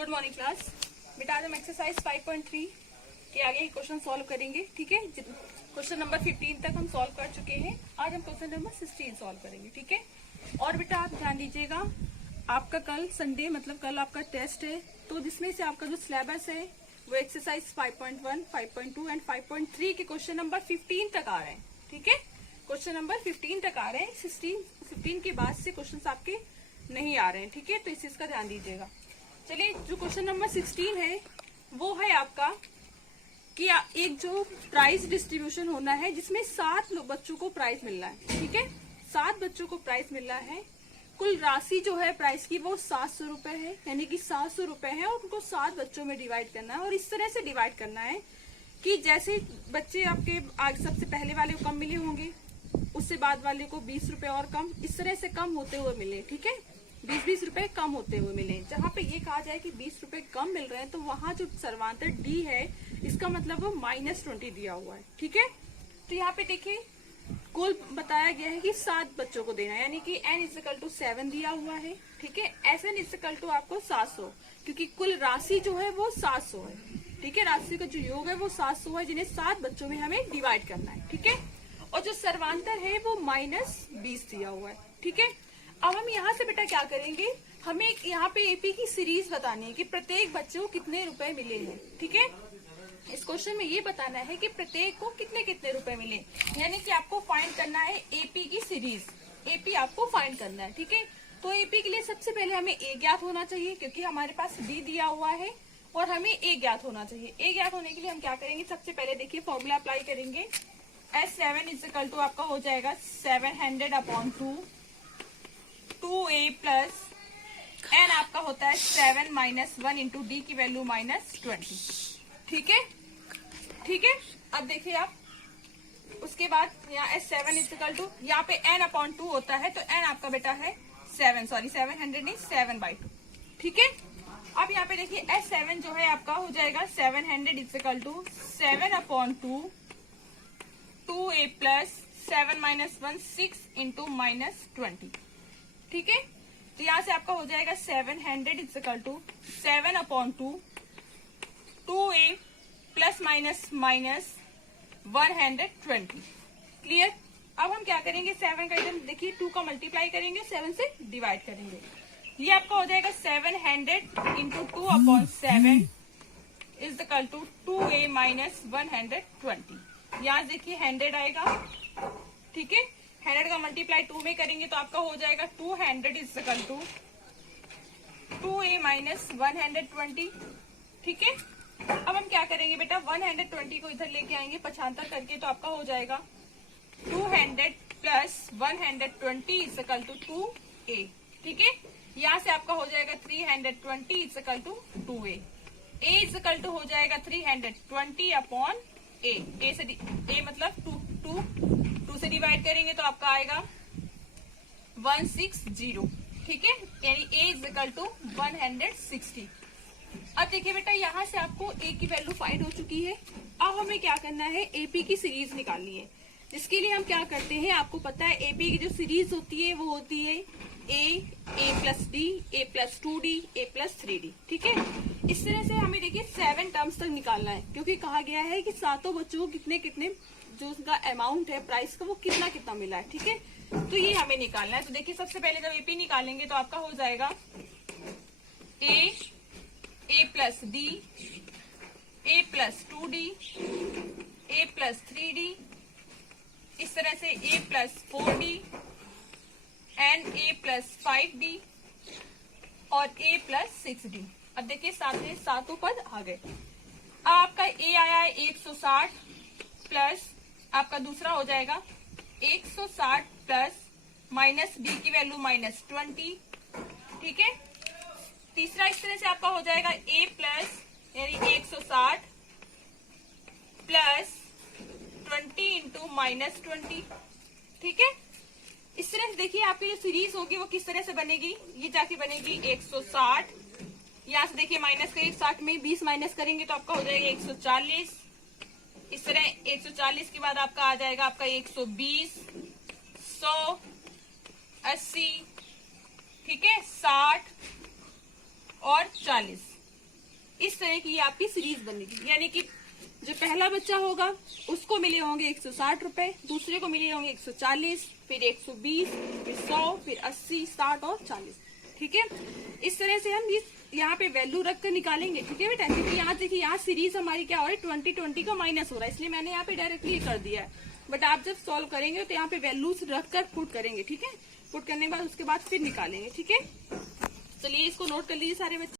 Good morning class. बेटा आज हम एक्सरसाइज 5.3 के आगे क्वेश्चन सॉल्व करेंगे। ठीक है, क्वेश्चन नंबर 15 तक हम सॉल्व कर चुके हैं। आज हम क्वेश्चन नंबर 16 सॉल्व करेंगे। ठीक है, और बेटा आप ध्यान दीजिएगा, आपका कल संडे मतलब कल आपका टेस्ट है, तो जिसमें से आपका जो सिलेबस है वो एक्सरसाइज 5.1, 5.2 एंड 5.3 के क्वेश्चन नंबर 15 तक आ रहे हैं। ठीक है, क्वेश्चन नंबर 15 तक आ रहे हैं। 15 के बाद से क्वेश्चन आपके नहीं आ रहे हैं। ठीक है, तो इस चीज का ध्यान दीजिएगा। चलिए, जो क्वेश्चन नंबर 16 है वो है आपका कि एक जो प्राइज डिस्ट्रीब्यूशन होना है जिसमें 7 बच्चों को प्राइज मिलना है। ठीक है, 7 बच्चों को प्राइज मिलना है। कुल राशि जो है प्राइज की वो 700 रुपए है, यानी कि 700 रुपए है, और उनको 7 बच्चों में डिवाइड करना है। और इस तरह से डिवाइड करना है कि जैसे बच्चे आपके सबसे पहले वाले को कम मिले होंगे, उससे बाद वाले को 20 रुपए और कम, इस तरह से कम होते हुए मिले। ठीक है, 20-20 रुपए कम होते हुए मिले। जहाँ पे ये कहा जाए कि 20 रुपए कम मिल रहे हैं, तो वहां जो सर्वांतर डी है इसका मतलब वो -20 दिया हुआ है। ठीक है, तो यहाँ पे देखिए कुल बताया गया है कि 7 बच्चों को देना है, यानी कि n = 7 दिया हुआ है। ठीक है, SN = आपको 700, क्योंकि कुल राशि जो है वो 700 है। ठीक है, राशि का जो योग है वो 700 है, जिन्हें 7 बच्चों में हमें डिवाइड करना है। ठीक है, और जो सर्वांतर है वो -20 दिया हुआ है। ठीक है, अब हम यहाँ से बेटा क्या करेंगे, हमें यहाँ पे एपी की सीरीज बतानी है कि प्रत्येक बच्चे को कितने रुपए मिले हैं। ठीक है, इस क्वेश्चन में ये बताना है कि प्रत्येक को कितने कितने रुपए मिले, यानी कि आपको फाइंड करना है एपी की सीरीज। एपी आपको फाइंड करना है। ठीक है, तो एपी के लिए सबसे पहले हमें ए ज्ञात होना चाहिए, क्योंकि हमारे पास डी दिया हुआ है, और हमें ए ज्ञात होना चाहिए। ए ज्ञात होने के लिए हम क्या करेंगे, सबसे पहले देखिए फॉर्मूला अप्लाई करेंगे। S7 = आपका हो जाएगा 700/2 2a प्लस n आपका होता है 7 - 1 इंटू डी की वैल्यू -20। ठीक है, ठीक है। अब देखिए आप, उसके बाद यहाँ S7 = यहाँ पे n/2 होता है, तो n आपका बेटा है 700 नहीं 7/2। ठीक है, अब यहाँ पे देखिए S7 जो है आपका हो जाएगा 700 = 7/2 2a प्लस 7 - 1 6 इंटू -20। ठीक है, तो यहाँ से आपका हो जाएगा 700 = 7/2 2a प्लस -120। क्लियर। अब हम क्या करेंगे, 7 का इधर देखिए 2 का मल्टीप्लाई करेंगे, 7 से डिवाइड करेंगे। ये आपका हो जाएगा 700 × 2/7 = 2a - 120। यहाँ देखिए 100 आएगा। ठीक है, 100 का मल्टीप्लाई 2 में करेंगे तो आपका हो जाएगा 200 = 2a - 120। ठीक है, अब हम क्या करेंगे बेटा, 120 को इधर लेके आएंगे 75 करके, तो आपका हो जाएगा 200 प्लस 120 = 2a। ठीक है, यहाँ से आपका हो जाएगा 320 = 2a। a = हो जाएगा 320/a। a मतलब 2 से डिवाइड करेंगे तो आपका आएगा 160। ठीक है, यानी a = 160। अब देखिए बेटा, यहाँ से आपको a की वैल्यू फाइंड हो चुकी है। अब हमें क्या करना है, एपी की सीरीज निकालनी है, जिसके लिए हम क्या करते हैं, आपको पता है एपी की जो सीरीज होती है वो होती है a plus D, a plus 2d, a plus 3d। ठीक है, इस तरह से हमें देखिए 7 टर्म्स तक निकालना है, क्योंकि कहा गया है कि 7 बच्चों को कितने कितने जो उसका अमाउंट है प्राइस का वो कितना कितना मिला है। ठीक है, तो ये हमें निकालना है। तो देखिए सबसे पहले जब एपी निकालेंगे तो आपका हो जाएगा a plus D, a plus 2d, a plus 3d, इस तरह से a plus 4d and a plus 5d और a प्लस 6d। अब देखिए सामने 7 पद आ गए। अब आपका a आया है 160 प्लस आपका दूसरा हो जाएगा 160 प्लस माइनस डी की वैल्यू -20। ठीक है, तीसरा इस तरह से आपका हो जाएगा a प्लस यानी 160 प्लस 20 इंटू -20। ठीक है, इस तरह से देखिए आपकी जो सीरीज होगी वो किस तरह से बनेगी, ये जाके बनेगी 160, यहाँ से देखिए माइनस करिए, 60 में 20 माइनस करेंगे तो आपका हो जाएगा 140। इस तरह 140 के बाद आपका आ जाएगा आपका 120, 100, 80, ठीक है, 60 और 40। तरह की ये आपकी सीरीज बनेगी, यानी कि जो पहला बच्चा होगा उसको मिले होंगे 160 रुपए, दूसरे को मिले होंगे 140, फिर 120, फिर 100, फिर 80, 60 और 40। ठीक है, इस तरह से हम इस यहाँ पे वैल्यू रख कर निकालेंगे। ठीक है बेटा, क्योंकि यहाँ देखिए यहाँ सीरीज हमारी क्या हो रही है 20 का माइनस हो रहा है, इसलिए मैंने यहाँ पे डायरेक्टली कर दिया है। बट आप जब सॉल्व करेंगे तो यहाँ पे वैल्यूज रख कर पुट करेंगे। ठीक है, पुट करने के बाद उसके बाद फिर निकालेंगे। ठीक है, चलिए इसको नोट कर लीजिए सारे बच्चे।